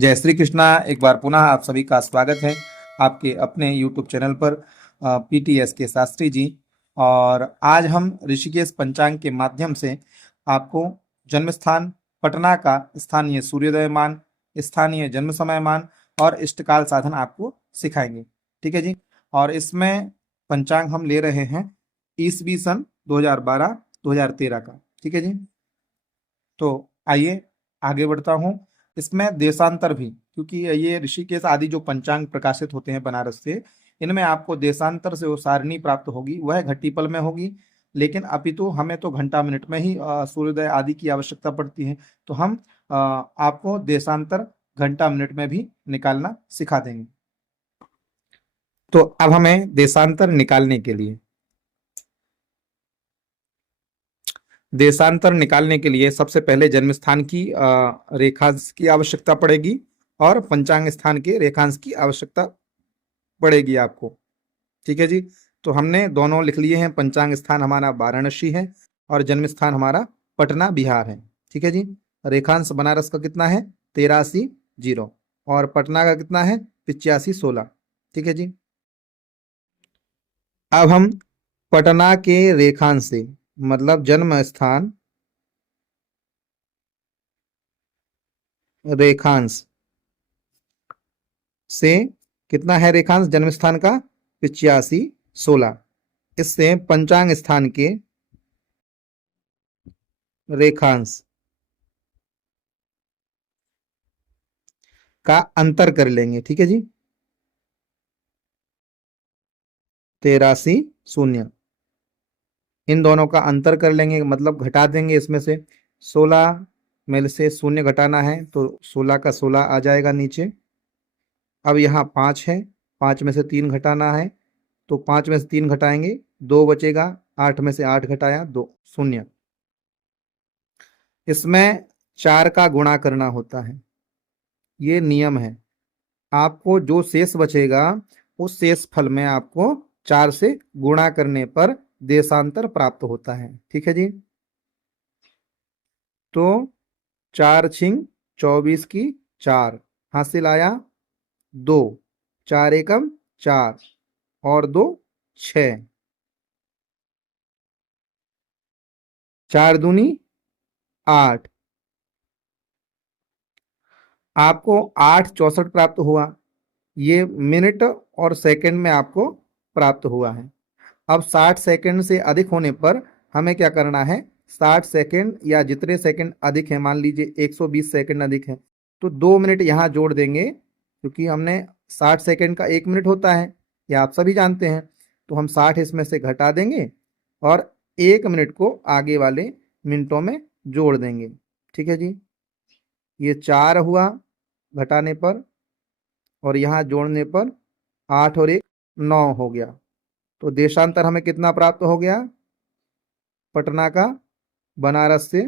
जय श्री कृष्णा। एक बार पुनः आप सभी का स्वागत है आपके अपने YouTube चैनल पर PTS के शास्त्री जी। और आज हम ऋषिकेश पंचांग के माध्यम से आपको जन्म स्थान पटना का स्थानीय सूर्योदय मान, स्थानीय जन्म समय मान और इष्टकाल साधन आपको सिखाएंगे। ठीक है जी। और इसमें पंचांग हम ले रहे हैं ईसवी सन 2012-2013 का। ठीक है जी। तो आइए आगे बढ़ता हूँ। इसमें देशांतर भी, क्योंकि ये ऋषिकेश आदि जो पंचांग प्रकाशित होते हैं बनारस से, इनमें आपको देशांतर से वो सारणी प्राप्त होगी, वह घट्टीपल में होगी। लेकिन अपितु हमें तो घंटा मिनट में ही सूर्योदय आदि की आवश्यकता पड़ती है, तो हम आपको देशांतर घंटा मिनट में भी निकालना सिखा देंगे। तो अब हमें देशांतर निकालने के लिए सबसे पहले जन्म स्थान की रेखांश की आवश्यकता पड़ेगी और पंचांग स्थान के रेखांश की आवश्यकता पड़ेगी आपको। ठीक है जी। तो हमने दोनों लिख लिए हैं। पंचांग स्थान हमारा वाराणसी है और जन्म स्थान हमारा पटना बिहार है। ठीक है जी। रेखांश बनारस का कितना है? 83-0 और पटना का कितना है? 85-16। ठीक है जी। अब हम पटना के रेखांश से, मतलब जन्म स्थान रेखांश से कितना है रेखांश जन्म स्थान का? 85-16। इससे पंचांग स्थान के रेखांश का अंतर कर लेंगे। ठीक है जी। 83-0, इन दोनों का अंतर कर लेंगे, मतलब घटा देंगे। इसमें से 16 में से 0 घटाना है तो 16 का 16 आ जाएगा नीचे। अब यहाँ 5 है, 5 में से 3 घटाना है तो 5 में से 3 घटाएंगे, 2 बचेगा। 8 में से 8 घटाया 2, 0। इसमें 4 का गुणा करना होता है, ये नियम है। आपको जो शेष बचेगा उस शेष फल में आपको 4 से गुणा करने पर देशांतर प्राप्त होता है। ठीक है जी। तो 4 छिंग 24 की 4 हासिल आया 2, 4 एकम 4 और 2 6, 4 दूनी 8। आपको 8 64 प्राप्त हुआ। ये मिनट और सेकंड में आपको प्राप्त हुआ है। अब 60 सेकंड से अधिक होने पर हमें क्या करना है? 60 सेकंड या जितने सेकंड अधिक है, मान लीजिए 120 सेकंड अधिक है, तो 2 मिनट यहाँ जोड़ देंगे, क्योंकि हमने 60 सेकंड का 1 मिनट होता है, ये आप सभी जानते हैं। तो हम 60 इसमें से घटा देंगे और 1 मिनट को आगे वाले मिनटों में जोड़ देंगे। ठीक है जी। ये 4 हुआ घटाने पर, और यहाँ जोड़ने पर 8 और 1 9 हो गया। तो देशांतर हमें कितना प्राप्त हो गया? पटना का बनारस से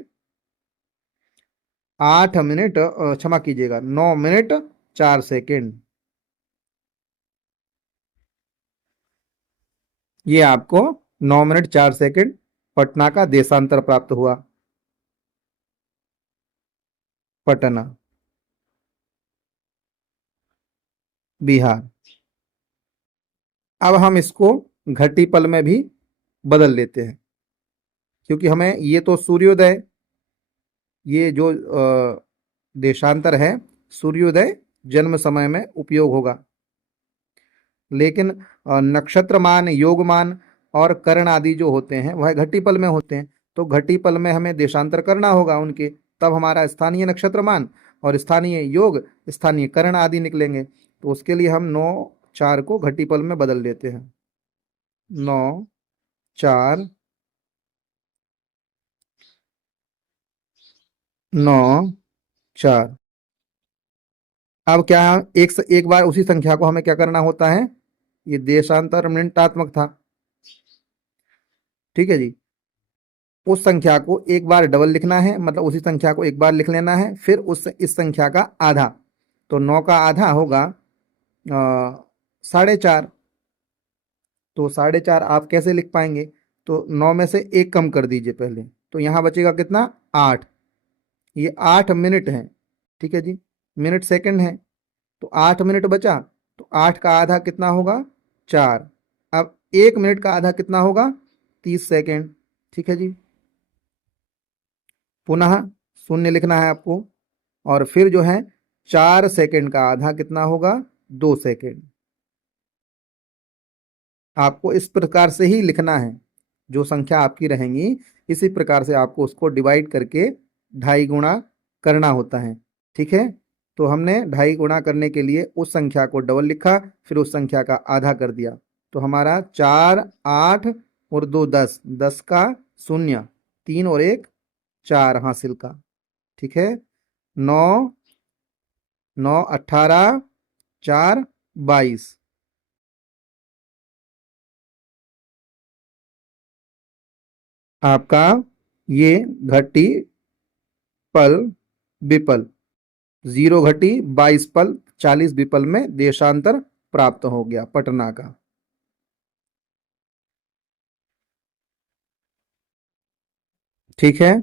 8 मिनट, क्षमा कीजिएगा, 9 मिनट 4 सेकेंड। ये आपको 9 मिनट 4 सेकेंड पटना का देशांतर प्राप्त हुआ। पटना बिहार। अब हम इसको घट्टीपल में भी बदल लेते हैं, क्योंकि हमें ये तो सूर्योदय, ये जो देशांतर है सूर्योदय जन्म समय में उपयोग होगा। लेकिन नक्षत्रमान, योगमान और कर्ण आदि जो होते हैं वह घट्टीपल में होते हैं। तो घट्टीपल में हमें देशांतर करना होगा उनके, तब हमारा स्थानीय नक्षत्रमान और स्थानीय योग, स्थानीय कर्ण आदि निकलेंगे। तो उसके लिए हम 9 4 को घट्टीपल में बदल देते हैं। 9 4 9 4। अब क्या है, एक बार उसी संख्या को हमें क्या करना होता है? ये देशांतर मिनटात्मक था। ठीक है जी। उस संख्या को एक बार डबल लिखना है, मतलब उसी संख्या को एक बार लिख लेना है, फिर उस इस संख्या का आधा। तो 9 का आधा होगा 4.5। तो 4.5 आप कैसे लिख पाएंगे? तो 9 में से 1 कम कर दीजिए पहले, तो यहाँ बचेगा कितना? 8। ये 8 मिनट है। ठीक है जी। मिनट सेकंड है, तो 8 मिनट बचा, तो 8 का आधा कितना होगा, 4। अब 1 मिनट का आधा कितना होगा, 30 सेकंड। ठीक है जी। पुनः शून्य लिखना है आपको, और फिर जो है 4 सेकंड का आधा कितना होगा, 2 सेकंड। आपको इस प्रकार से ही लिखना है, जो संख्या आपकी रहेंगी इसी प्रकार से आपको उसको डिवाइड करके 2.5 गुणा करना होता है। ठीक है, तो हमने 2.5 गुणा करने के लिए उस संख्या को डबल लिखा, फिर उस संख्या का आधा कर दिया, तो हमारा 4 8 और 2 10, 10 का शून्य, 3 और 1 4 हासिल का। ठीक है, 9 9 18 4 22। आपका ये घटी पल विपल, 0 घटी 22 पल 40 विपल में देशांतर प्राप्त हो गया पटना का। ठीक है,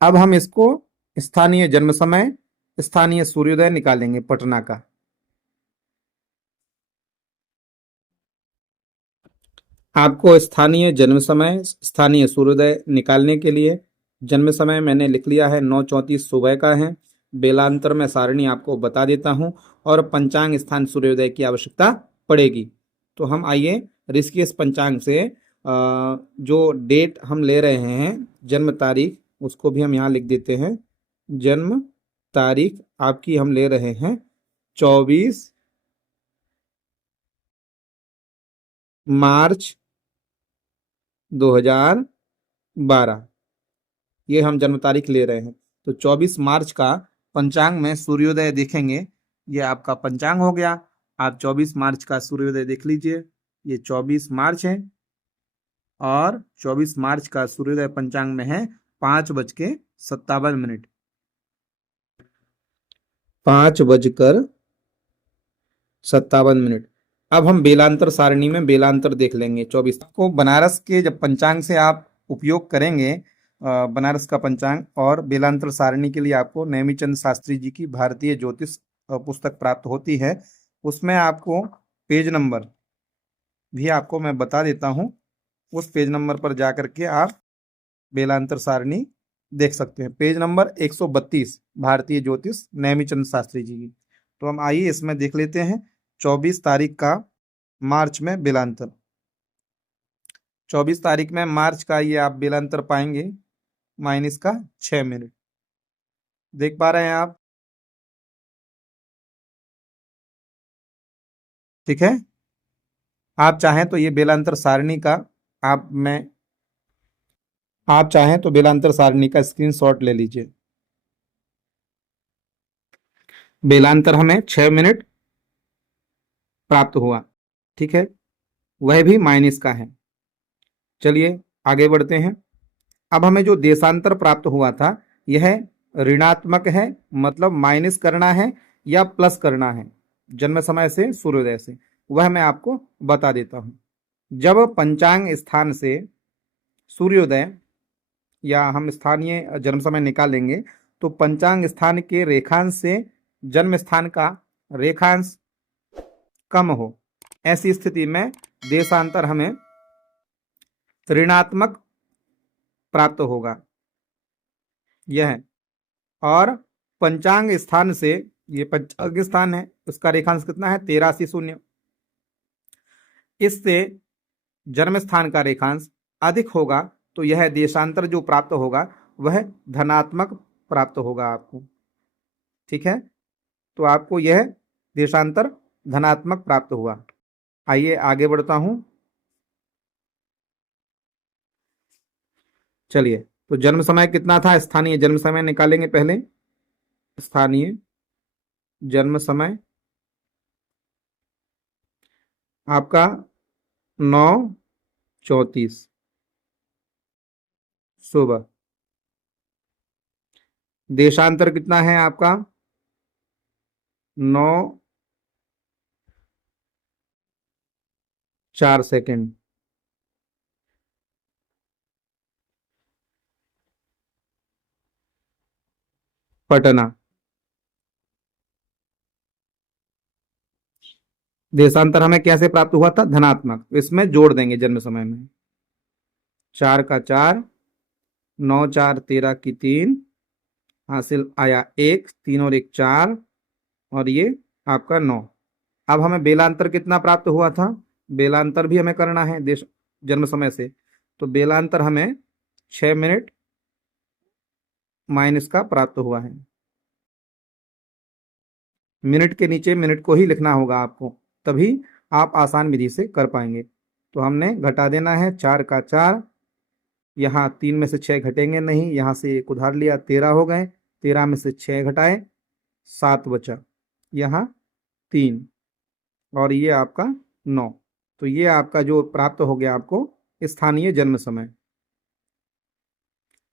अब हम इसको स्थानीय जन्म समय, स्थानीय सूर्योदय निकालेंगे पटना का। आपको स्थानीय जन्म समय, स्थानीय सूर्योदय निकालने के लिए जन्म समय मैंने लिख लिया है, 9:34 सुबह का है। बेलांतर में सारणी आपको बता देता हूं, और पंचांग स्थान सूर्योदय की आवश्यकता पड़ेगी। तो हम आइए ऋषिकेश पंचांग से जो डेट हम ले रहे हैं, जन्म तारीख, उसको भी हम यहाँ लिख देते हैं। जन्म तारीख आपकी हम ले रहे हैं 24 मार्च 2012, ये हम जन्म तारीख ले रहे हैं। तो 24 मार्च का पंचांग में सूर्योदय देखेंगे, ये आपका पंचांग हो गया। आप 24 मार्च का सूर्योदय देख लीजिए, ये 24 मार्च है, और 24 मार्च का सूर्योदय पंचांग में है 5:57। 5:57। अब हम बेलांतर सारणी में बेलांतर देख लेंगे। 24 को बनारस के जब पंचांग से आप उपयोग करेंगे, बनारस का पंचांग, और बेलांतर सारणी के लिए आपको नेमिचंद शास्त्री जी की भारतीय ज्योतिष पुस्तक प्राप्त होती है। उसमें आपको पेज नंबर भी आपको मैं बता देता हूँ, उस पेज नंबर पर जाकर के आप बेलांतर सारणी देख सकते हैं। पेज नंबर 132, भारतीय ज्योतिष नेमिचंद शास्त्री जी की। तो हम आइए इसमें देख लेते हैं 24 तारीख का मार्च में बेलांतर। 24 तारीख में मार्च का ये आप बेलांतर पाएंगे, माइनस का 6 मिनट। देख पा रहे हैं आप? ठीक है, आप चाहें तो ये बेलांतर सारणी का आप चाहें तो बेलांतर सारणी का स्क्रीनशॉट ले लीजिए। बेलांतर हमें 6 मिनट प्राप्त हुआ। ठीक है, वह भी माइनस का है। चलिए आगे बढ़ते हैं। अब हमें जो देशांतर प्राप्त हुआ था, यह ऋणात्मक है, मतलब माइनस करना है या प्लस करना है जन्म समय से सूर्योदय से, वह मैं आपको बता देता हूं। जब पंचांग स्थान से सूर्योदय या हम स्थानीय जन्म समय निकालेंगे, तो पंचांग स्थान के रेखांश से जन्म स्थान का रेखांश कम हो, ऐसी स्थिति में देशांतर हमें ऋणात्मक प्राप्त होगा। यह, और पंचांग स्थान से, ये पंचांग स्थान है, उसका रेखांश कितना है, 83 शून्य। इससे जन्म स्थान का रेखांश अधिक होगा, तो यह देशांतर जो प्राप्त होगा वह धनात्मक प्राप्त होगा आपको। ठीक है, तो आपको यह देशांतर धनात्मक प्राप्त हुआ। आइए आगे बढ़ता हूं। चलिए, तो जन्म समय कितना था, स्थानीय जन्म समय निकालेंगे पहले। स्थानीय जन्म समय आपका 9:34 सुबह। देशांतर कितना है आपका, 9:04। पटना। देशांतर हमें कैसे प्राप्त हुआ था? धनात्मक। इसमें जोड़ देंगे जन्म समय में। 4 का 4, 9 4 13 की 3, हासिल आया 1, 3 और 1 4, और ये आपका 9। अब हमें बेलांतर कितना प्राप्त हुआ था? बेलांतर भी हमें करना है देश जन्म समय से, तो बेलांतर हमें 6 मिनट माइनस का प्राप्त हुआ है। मिनट के नीचे मिनट को ही लिखना होगा आपको, तभी आप आसान विधि से कर पाएंगे। तो हमने घटा देना है 4 का 4, यहाँ 3 में से 6 घटेंगे नहीं, यहाँ से एक उधार लिया, 13 हो गए, 13 में से 6 घटाए 7 बचा, यहाँ 3, और ये आपका 9। तो ये आपका जो प्राप्त हो गया आपको स्थानीय जन्म समय।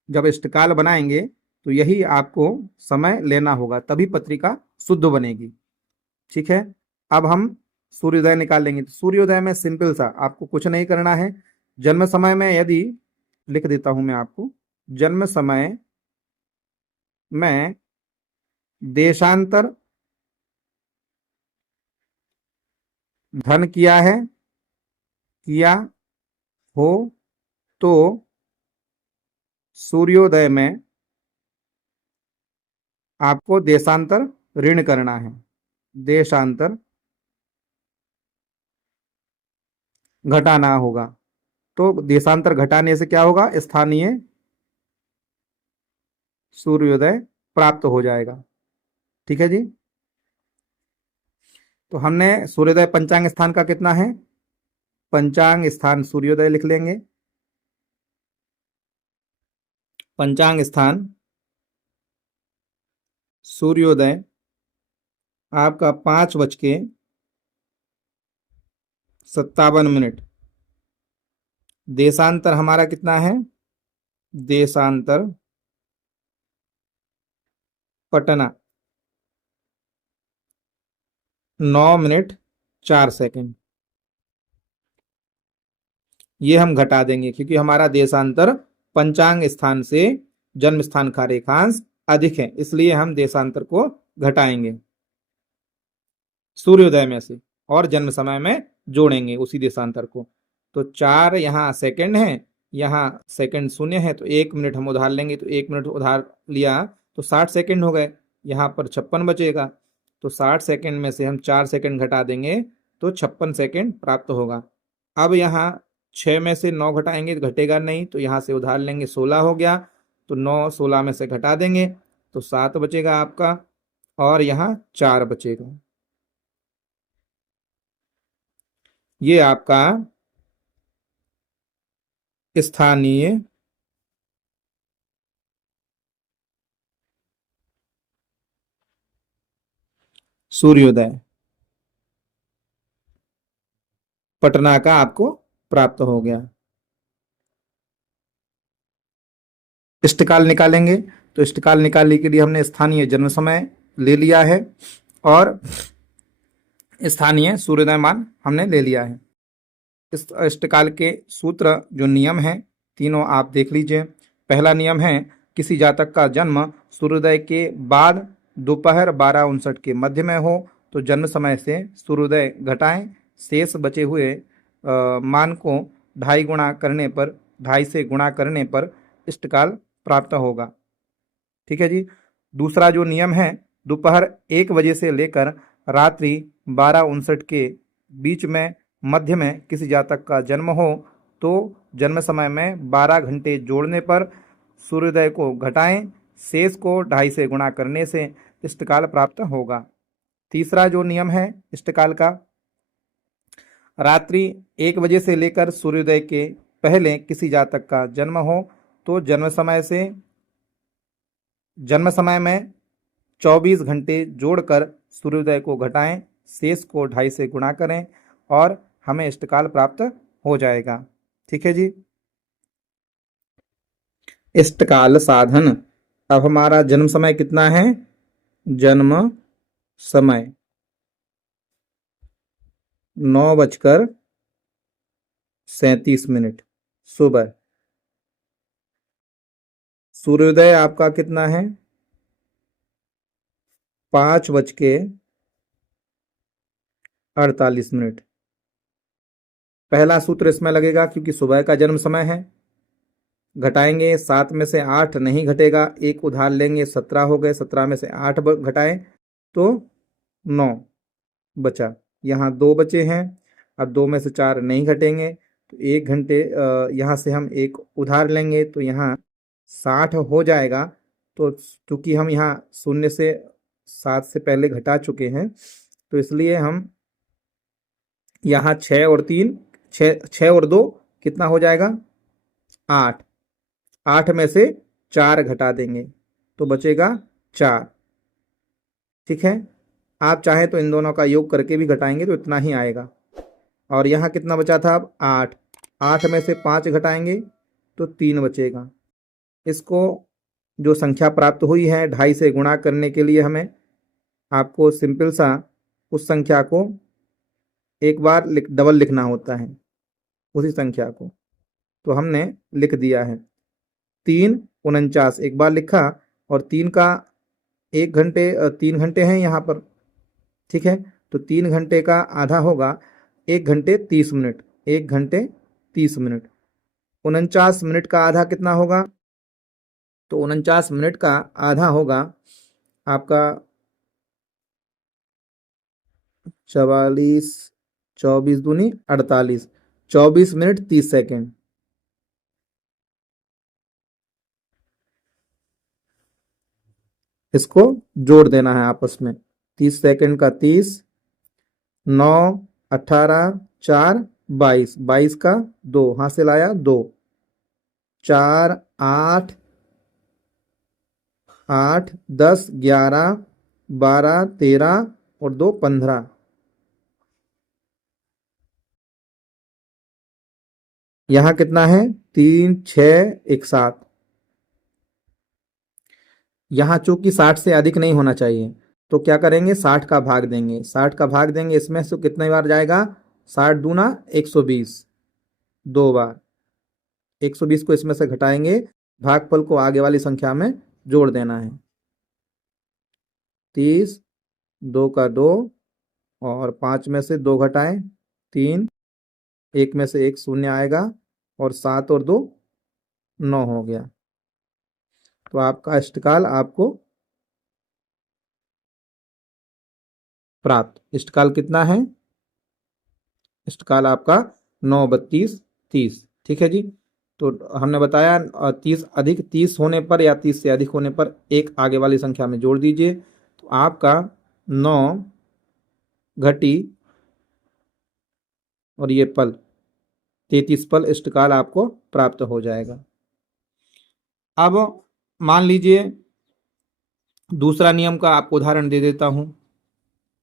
जब इष्टकाल बनाएंगे तो यही आपको समय लेना होगा, तभी पत्रिका शुद्ध बनेगी। ठीक है। अब हम सूर्योदय निकाल लेंगे। तो सूर्योदय में सिंपल सा, आपको कुछ नहीं करना है। जन्म समय में यदि लिख देता हूं मैं आपको, जन्म समय में देशांतर धन किया है, किया हो तो सूर्योदय में आपको देशांतर ऋण करना है। देशांतर घटाना होगा। तो देशांतर घटाने से क्या होगा? स्थानीय सूर्योदय प्राप्त हो जाएगा। ठीक है जी। तो हमने सूर्योदय पंचांग स्थान का कितना है? पंचांग स्थान सूर्योदय लिख लेंगे। पंचांग स्थान सूर्योदय आपका 5:57। देशांतर हमारा कितना है? देशांतर पटना 9 मिनट 4 सेकंड। ये हम घटा देंगे क्योंकि हमारा देशांतर पंचांग स्थान से जन्म स्थान का रेखांश अधिक है, इसलिए हम देशांतर को घटाएंगे सूर्योदय में से और जन्म समय में जोड़ेंगे उसी देशांतर को। तो 4 यहाँ सेकंड है, यहाँ सेकंड शून्य है, तो 1 मिनट हम उधार लेंगे, तो 1 मिनट उधार लिया तो 60 सेकंड हो गए, यहाँ पर 56 बचेगा। तो 60 सेकंड में से हम 4 सेकंड घटा देंगे तो 56 सेकंड प्राप्त होगा। अब यहाँ 6 में से 9 घटाएंगे तो घटेगा नहीं, तो यहाँ से उधार लेंगे, 16 हो गया, तो 9 16 में से घटा देंगे तो 7 बचेगा आपका, और यहाँ 4 बचेगा। ये आपका स्थानीय सूर्योदय पटना का आपको प्राप्त हो गया। इष्टकाल निकालेंगे। तो इष्टकाल निकालने के लिए हमने स्थानीय जन्म समय ले लिया है और स्थानीय सूर्योदय मान हमने ले लिया है। इस इष्टकाल के सूत्र जो नियम हैं तीनों आप देख लीजिए। पहला नियम है, किसी जातक का जन्म सूर्योदय के बाद दोपहर 12:59 के मध्य में हो तो जन्म समय से सूर्योदय घटाएं, शेष बचे हुए मान को 2.5 गुणा करने पर, 2.5 से गुणा करने पर इष्टकाल प्राप्त होगा। ठीक है जी। दूसरा जो नियम है, दोपहर 1 बजे से लेकर रात्रि 12:59 के बीच में मध्य में किसी जातक का जन्म हो तो जन्म समय में 12 घंटे जोड़ने पर सूर्योदय को घटाएं, शेष को 2.5 से गुणा करने से इष्टकाल प्राप्त होगा। तीसरा जो नियम है इष्टकाल का, रात्रि 1 बजे से लेकर सूर्योदय के पहले किसी जातक का जन्म हो तो जन्म समय में 24 घंटे जोड़कर सूर्योदय को घटाएं, शेष को 2.5 से गुणा करें और हमें इष्टकाल प्राप्त हो जाएगा। ठीक है जी। इष्टकाल साधन। अब हमारा जन्म समय कितना है? जन्म समय 9:37 सुबह। सूर्योदय आपका कितना है? 5:52 48 मिनट। पहला सूत्र इसमें लगेगा क्योंकि सुबह का जन्म समय है। घटाएंगे 7 में से 8 नहीं घटेगा, एक उधार लेंगे, 17 हो गए, 17 में से 8 घटाएं तो 9 बचा। यहाँ 2 बचे हैं। अब 2 में से 4 नहीं घटेंगे तो 1 घंटे यहाँ से हम एक उधार लेंगे तो यहाँ 60 हो जाएगा। तो चूंकि हम यहाँ 0 से 7 से पहले घटा चुके हैं तो इसलिए हम यहाँ 6 और 3, 6 और 2 कितना हो जाएगा? 8। 8 में से 4 घटा देंगे तो बचेगा 4। ठीक है, आप चाहें तो इन दोनों का योग करके भी घटाएंगे तो इतना ही आएगा। और यहाँ कितना बचा था? अब 8। 8 में से 5 घटाएंगे तो 3 बचेगा। इसको जो संख्या प्राप्त हुई है 2.5 से गुणा करने के लिए हमें आपको सिंपल सा उस संख्या को एक बार डबल लिखना होता है उसी संख्या को, तो हमने लिख दिया है 3 49 एक बार लिखा और 3 का 3 घंटे हैं यहाँ पर। ठीक है, तो 3 घंटे का आधा होगा 1 घंटे 30 मिनट। 1 घंटे 30 मिनट। 49 मिनट का आधा कितना होगा? तो 49 मिनट का आधा होगा आपका 44, 24 दूनी 48, 24 मिनट 30 सेकेंड। इसको जोड़ देना है आपस में। 30 सेकेंड का 30, 9, 18, 4, 22, 22 का 2 हासिल आया 2, 4, 8, 8, 10, 11, 12, 13 और 2 15। यहाँ कितना है? 3, 6, 1, 7। यहाँ चूंकि 60 से अधिक नहीं होना चाहिए तो क्या करेंगे? 60 का भाग देंगे। 60 का भाग देंगे, इसमें से कितने बार जाएगा? 60 दूना 120, 2 बार। 120 को इसमें से घटाएंगे, भागफल को आगे वाली संख्या में जोड़ देना है। 30, 2 का 2 और 5 में से 2 घटाएं 3, 1 में से 1 शून्य आएगा और 7 और 2 9 हो गया। तो आपका इष्टकाल आपको प्राप्त। इष्टकाल कितना है? इष्टकाल आपका 9, 32, 30। ठीक है जी, तो हमने बताया 30 होने पर या 30 से अधिक होने पर एक आगे वाली संख्या में जोड़ दीजिए तो आपका 9 घटी और ये पल 33 पल इष्टकाल आपको प्राप्त हो जाएगा। अब मान लीजिए दूसरा नियम का आपको उदाहरण दे देता हूं।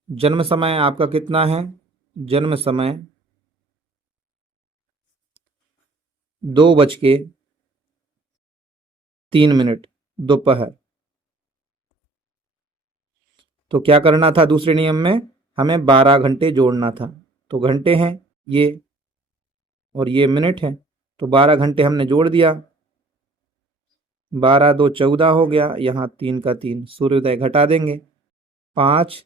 जन्म समय आपका कितना है? जन्म समय 2:03 दोपहर। तो क्या करना था? दूसरे नियम में हमें 12 घंटे जोड़ना था। तो घंटे हैं ये और ये मिनट है, तो 12 घंटे हमने जोड़ दिया। 12 2 14 हो गया। यहाँ 3 का 3 सूर्योदय घटा देंगे 5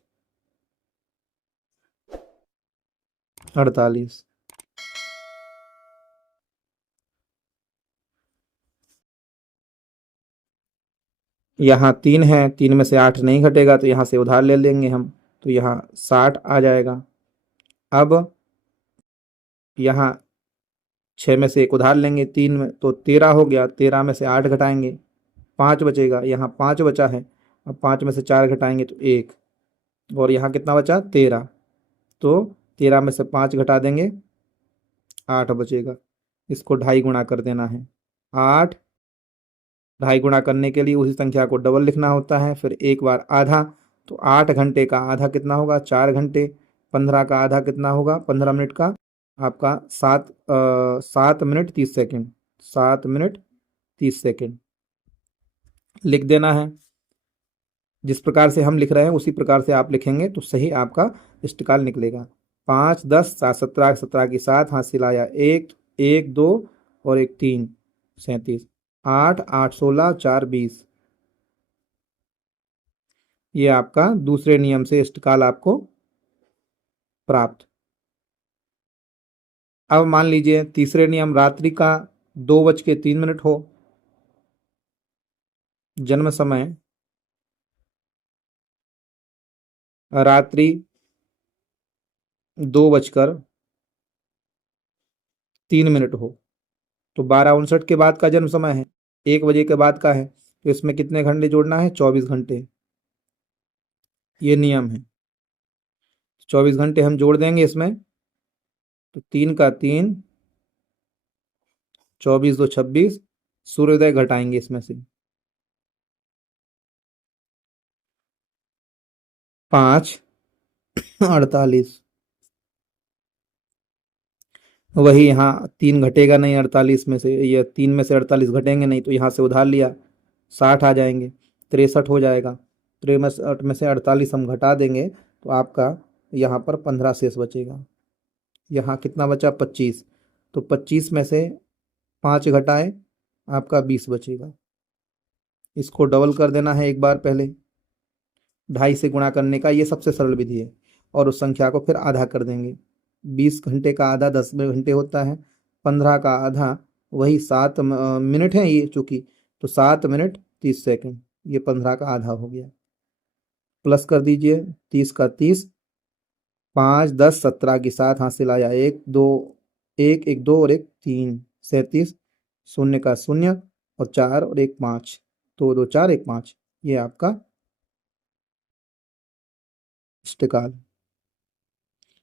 48। यहाँ 3 है, 3 में से 8 नहीं घटेगा तो यहाँ से उधार ले लेंगे हम, तो यहाँ 60 आ जाएगा। अब यहाँ 6 में से एक उधार लेंगे 3 में तो 13 हो गया। 13 में से 8 घटाएंगे 5 बचेगा। यहाँ 5 बचा है। अब 5 में से 4 घटाएंगे तो 1 और यहाँ कितना बचा? 13। तो 13 में से 5 घटा देंगे 8 बचेगा। इसको 2.5 गुणा कर देना है 8। 2.5 गुणा करने के लिए उसी संख्या को डबल लिखना होता है, फिर एक बार आधा। तो 8 घंटे का आधा कितना होगा? 4 घंटे। 15 का आधा कितना होगा? 15 मिनट का आपका 7 मिनट 30 सेकेंड। 7 मिनट 30 सेकेंड लिख देना है। जिस प्रकार से हम लिख रहे हैं उसी प्रकार से आप लिखेंगे तो सही आपका इष्टकाल निकलेगा। 5 10 7 17, 17 की 7 हासिल आया 1 1 2 और 1 3 37। 8 8 16 4 20। ये आपका दूसरे नियम से इष्टकाल आपको प्राप्त। अब मान लीजिए तीसरे नियम, रात्रि का 2:03 हो, जन्म समय रात्रि 2:03 हो, तो 12:59 के बाद का जन्म समय है, 1 बजे के बाद का है, तो इसमें कितने घंटे जोड़ना है? 24 घंटे। ये नियम है, 24 घंटे हम जोड़ देंगे इसमें, तो 3 का 3, 24 2 26, सूर्योदय घटाएंगे इसमें से, 5:48। वही यहाँ 3 घटेगा नहीं 48 में से, या 3 में से 48 घटेंगे नहीं, तो यहाँ से उधार लिया 60 आ जाएंगे, 63 हो जाएगा। 63 में से 48 हम घटा देंगे तो आपका यहाँ पर 15 शेष बचेगा। यहाँ कितना बचा? 25। तो 25 में से 5 घटाए, आपका 20 बचेगा। इसको डबल कर देना है एक बार पहले, 2.5 से गुणा करने का, ये सबसे सरल विधि है। और उस संख्या को फिर आधा कर देंगे। 20 घंटे का आधा 10 घंटे होता है, 15 का आधा वही 7 मिनट है ये चूंकि, तो 7 मिनट 30 सेकंड, ये 15 का आधा हो गया। प्लस कर दीजिए, 30 का 30, 5 10 17 की 7 हासिल आया, 1 2 1 1 2 और 1 3, 37, शून्य का शून्य और 4 और 1 5, 2 2 4 1 5, ये आपका इष्टकाल।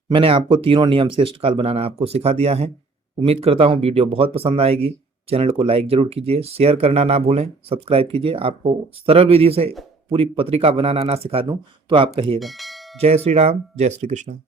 मैंने आपको तीनों नियम से इष्टकाल बनाना आपको सिखा दिया है। उम्मीद करता हूँ वीडियो बहुत पसंद आएगी। चैनल को लाइक जरूर कीजिए, शेयर करना ना भूलें, सब्सक्राइब कीजिए। आपको सरल विधि से पूरी पत्रिका बनाना ना सिखा दूं तो आप कहिएगा। जय श्री राम, जय श्री कृष्ण।